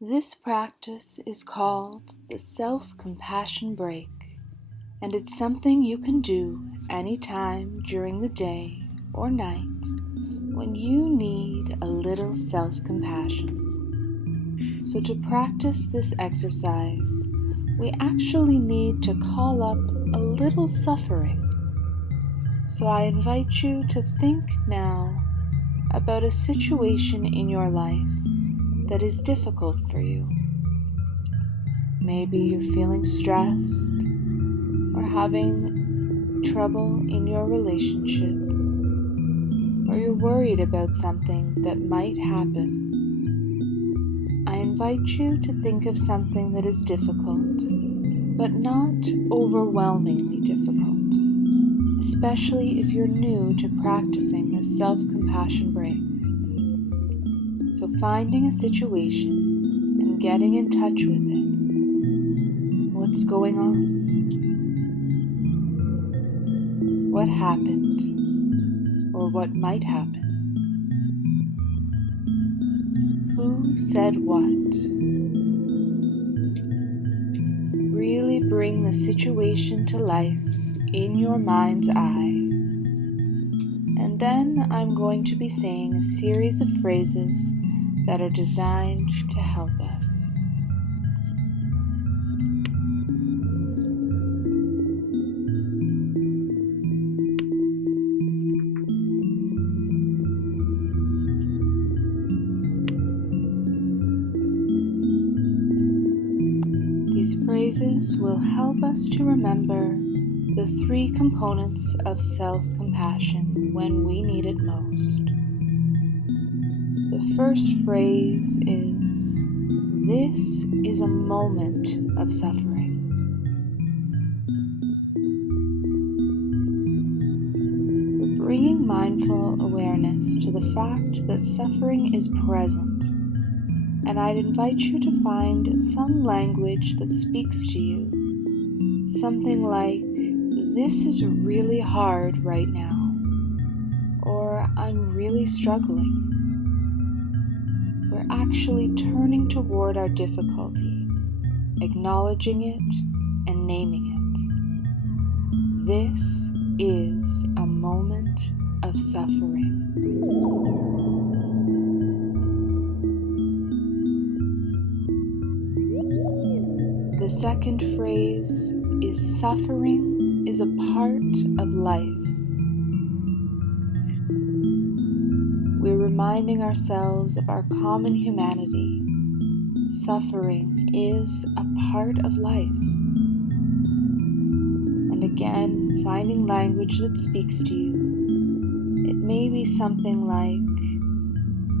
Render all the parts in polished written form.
This practice is called the self-compassion break, and it's something you can do anytime during the day or night when you need a little self-compassion. So to practice this exercise, we actually need to call up a little suffering. So I invite you to think now about a situation in your life that is difficult for you. Maybe you're feeling stressed or having trouble in your relationship, or you're worried about something that might happen. I invite you to think of something that is difficult, but not overwhelmingly difficult, especially if you're new to practicing the self-compassion break. So finding a situation and getting in touch with it. What's going on? What happened? Or what might happen? Who said what? Really bring the situation to life in your mind's eye. And then I'm going to be saying a series of phrases that are designed to help us. These phrases will help us to remember the three components of self-compassion when we need it most. The first phrase is, "This is a moment of suffering." We're bringing mindful awareness to the fact that suffering is present, and I'd invite you to find some language that speaks to you. Something like, "This is really hard right now," or "I'm really struggling." We're actually turning toward our difficulty, acknowledging it and naming it. This is a moment of suffering. The second phrase is, "Suffering is a part of life." We're reminding ourselves of our common humanity. Suffering is a part of life. And again, finding language that speaks to you. It may be something like,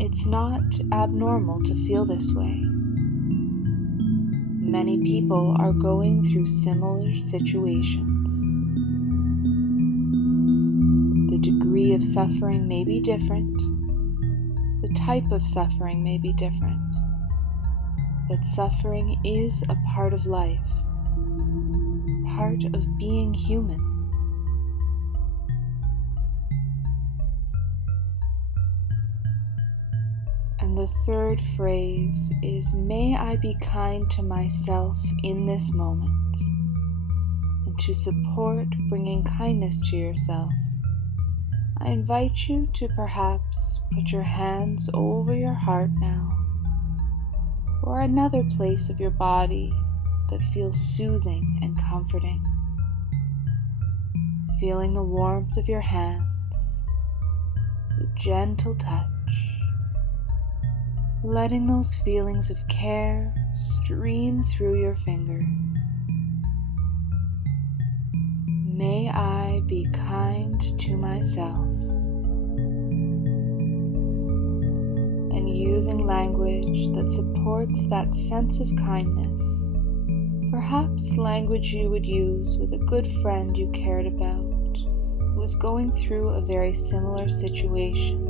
"It's not abnormal to feel this way. Many people are going through similar situations." The degree of suffering may be different. The type of suffering may be different. But suffering is a part of life, part of being human. And the third phrase is, "May I be kind to myself in this moment." And to support bringing kindness to yourself, I invite you to perhaps put your hands over your heart now, or another place of your body that feels soothing and comforting. Feeling the warmth of your hands, the gentle touch, letting those feelings of care stream through your fingers. May I be kind to myself. And using language that supports that sense of kindness, perhaps language you would use with a good friend you cared about who was going through a very similar situation.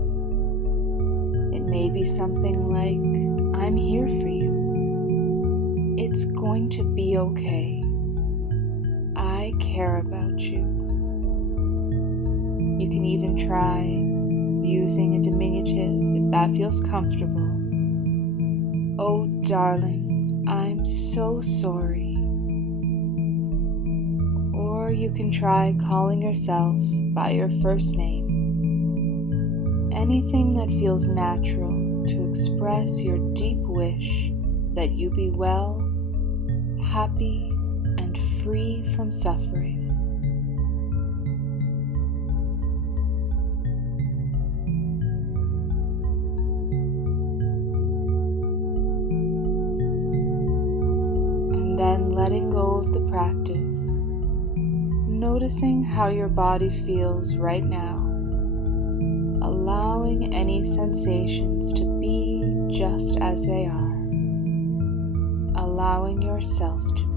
It may be something like, "I'm here for you. It's going to be okay. I care about you." You can even try using a diminutive if that feels comfortable. "Oh, "Darling, I'm so sorry." Or you can try calling yourself by your first name. Anything that feels natural to express your deep wish that you be well, happy, and free from suffering. And then letting go of the practice, noticing how your body feels right now, allowing any sensations to be just as they are, allowing yourself to